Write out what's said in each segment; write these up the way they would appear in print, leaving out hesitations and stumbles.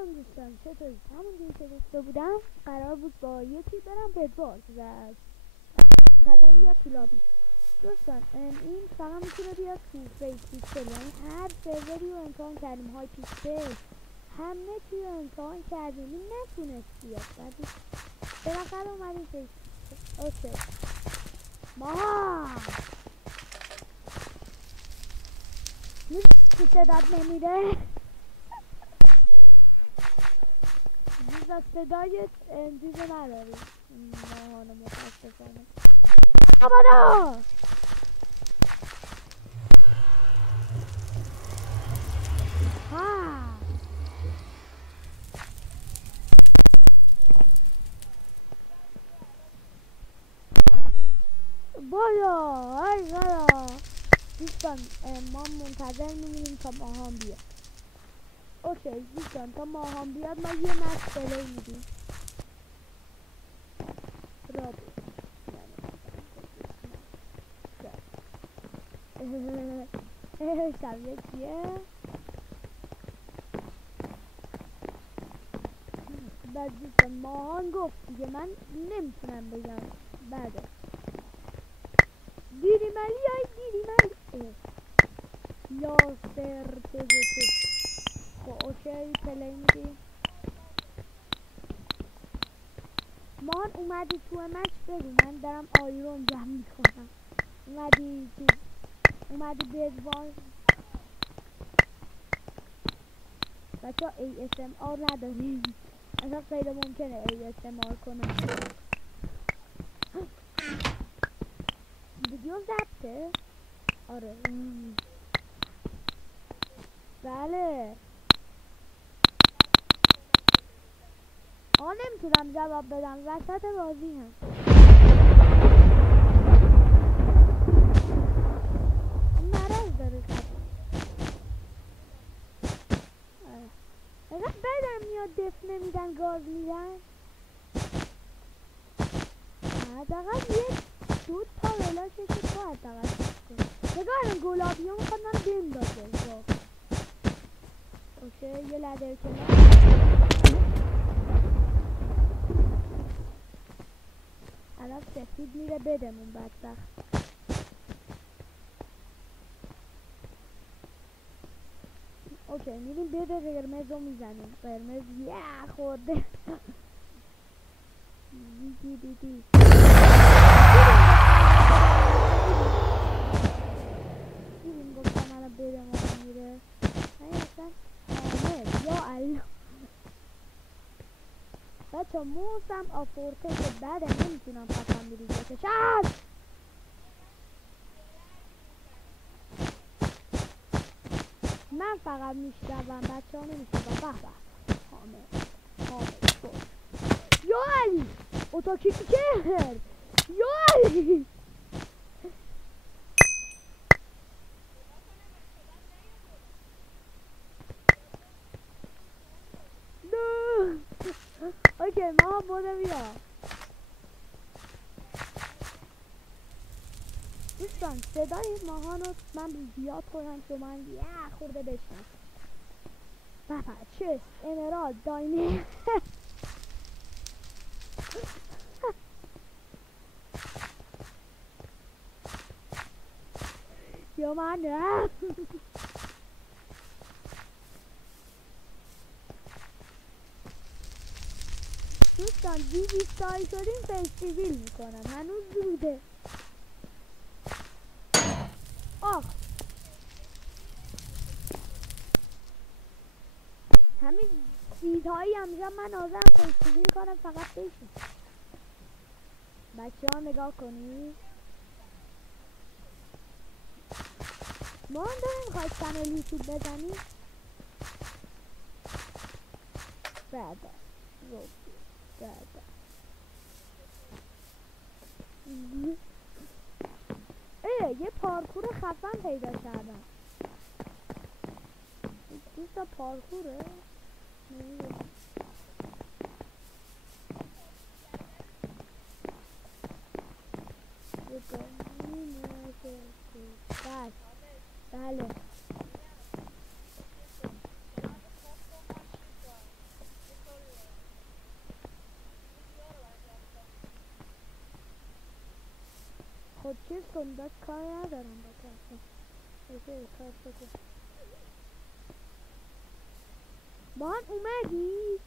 سلام دوستان، چطورید؟ همونجوری که گفته بودم قرار بود با یکی برم پدواز و بعدن بیاد تو لابی. دوستان این فقط میتونه بیاد تو فیس پیکسل، یعنی هر سروری رو امتحان کردیم، های پیکسل همه چی رو امتحان کردیم، این نتونست بیاد بعدی بالاخره اومدیم فیس پیکسل. اوکی ماها میشه صدات نمیره جز از صدای دیزه نداری ماهانو متاسفانه. آبادا ها بالا های بالا دوستان، ما منتظر میمونیم تا ماهان بیاد. اوکی دوستان، تا ماهان بیاد ما یه مچ پلی میدیم. شبیه چیه؟ بعد دوستان ماهان گفت دیگه من نمیتونم بگم بعد دیری ملی های دیری ملی یاسر تزتو. خب اوکی پلی میدیم. ماهان اومدی تو مچ ببین، من دارم آیرون جمع میکنم. اومدی بدوان بچه ها ASMR نداریم، اصلا غیر ممکنه ASMR کنم. ویدیو ضبطه؟ آره بله. نمیتونم جواب بدم، وسط بازی هم. مرض داره اگه بدم میاد دف نمیدن گاز میدن. حداقل یه دود تا ولاشه که تو حداقل نگاه این گلابی ها میخواد من بندازه. اوکی یه لدر کنم. الان سفید میره بدمون بدبخت. اوکی میریم بده قرمز رو میزنیم. قرمز یه خورده دیدی دیدیم گفتم الان بدمون میره. اصلا آمد یا الله بچه موسم آفورته که بعد نمیتونم خطم بریزه کشم. من فقط میشنوم بچه ها نمیشنوم. به حامد یا علی اتاکی کرد یا علی. اوکی ما بوده بیا دوستان. صدای ماهان رو من زیاد کنم که من یه خورده بشنم. بابا چست امرال داینه یا من نه دوستان دیدی سای شدیم فستیویل میکنم هنوز زوده. آخ همین چیزهایی همزم من آزم فستیویل کنم فقط بشین. بچه ها نگاه کنید ما هم داریم خواهد کانال یوتیوب بزنیم. بعد یه پارکور خفن پیدا کردم. دوستا پارکوره بله خود چیز کن داشت کار ندارم با کسا بشه کار بکن مان اومدی؟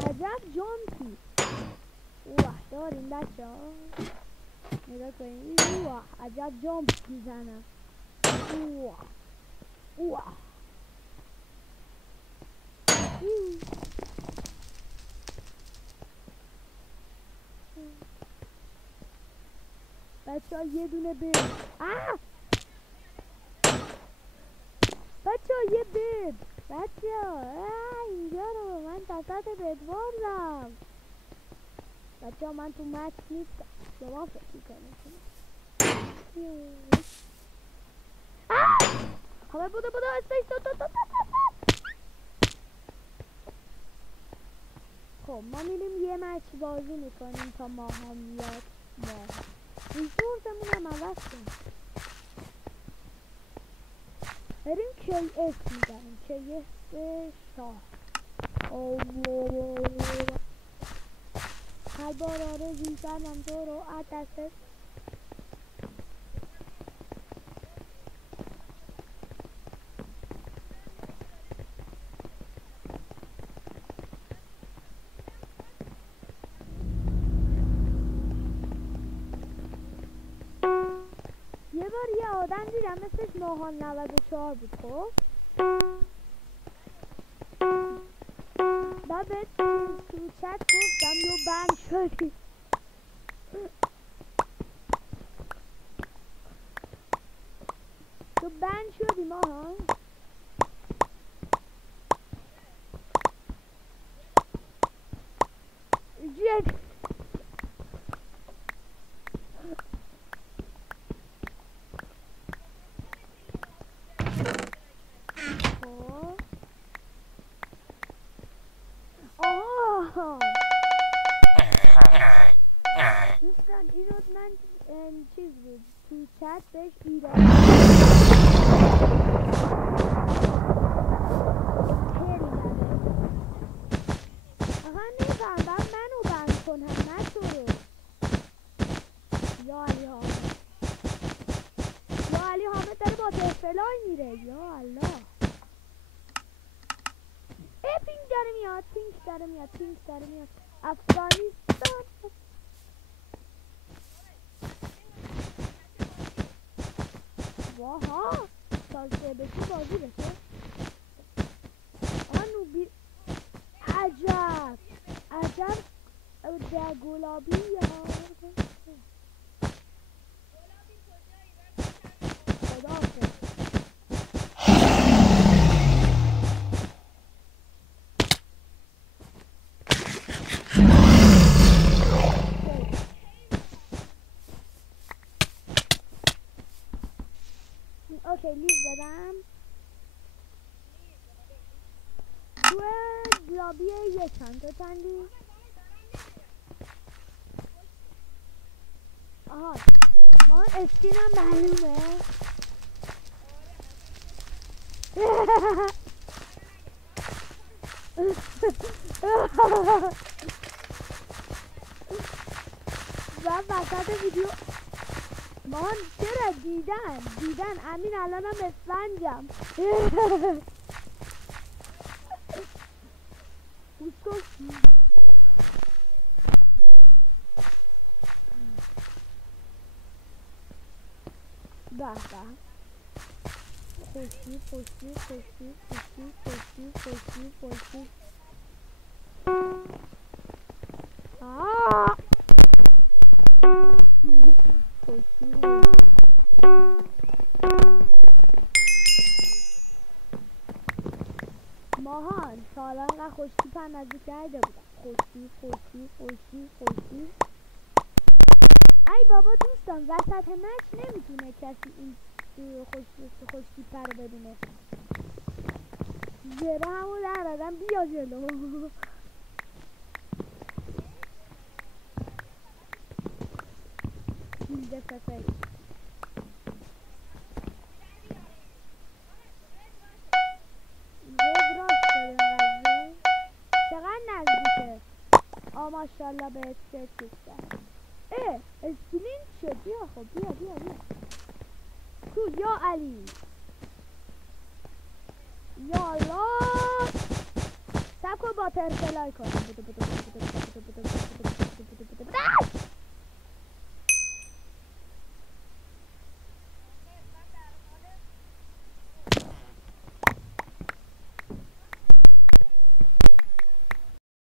عجب جامپی اوه داریم بچه ها نگاه کنیم اوه عجب جامپ میزنم اوه اوه بچه ها یه دونه بید بچه ها یه بید بچه ها اینجا رو من تسط بدوارم بچه ها من تو مچ نیستم شما فکر کنم همه بوده اسپیس خب ما میریم یه مچ بازی میکنیم تا ماها میاد ماها این جورتمون هم عوض کنیم بریم KS میزنیم KS شاه هر بار آرزو زنم تو رو عدسه یه بار یه آدم دیدم مثلش ماهان 94 بود خب بعد تو چت گفتم یو بند شدی تو بند شدی ماهان جد دوستان ایراد من چیز بود تو چت بهش ایراد تل زده آقا نفهمم منو بند کنم نه تو رو یا علی حامد داره با تفلای میره یا الله پینک داره میاد افغانستان واها تا 3 به 2 بازی بشه آنو عجب در گلابی ها خدا حافظ اوکی لیز بدم تو لابی یه چند تا چندی آها ما اسکینم معلومه و وسط ویدیو مان چرا دیدن امین الانم اسفنجم به خوشی ماهان سالا انقدر خوشی پر نزدیک کرده بودم خوشی ای بابا دوستان وسط مچ نمیتونه کسی این خوشی پر رو ببینه جره همو در آدم بیا جلو اینجا سفری چقدر نزدیک ماشاءالله ماشاءالله به چه چیز کرد. اسپلینت شد. بیا خب بیا کو یا علی یا الله. سب کن با ترفلای کنم.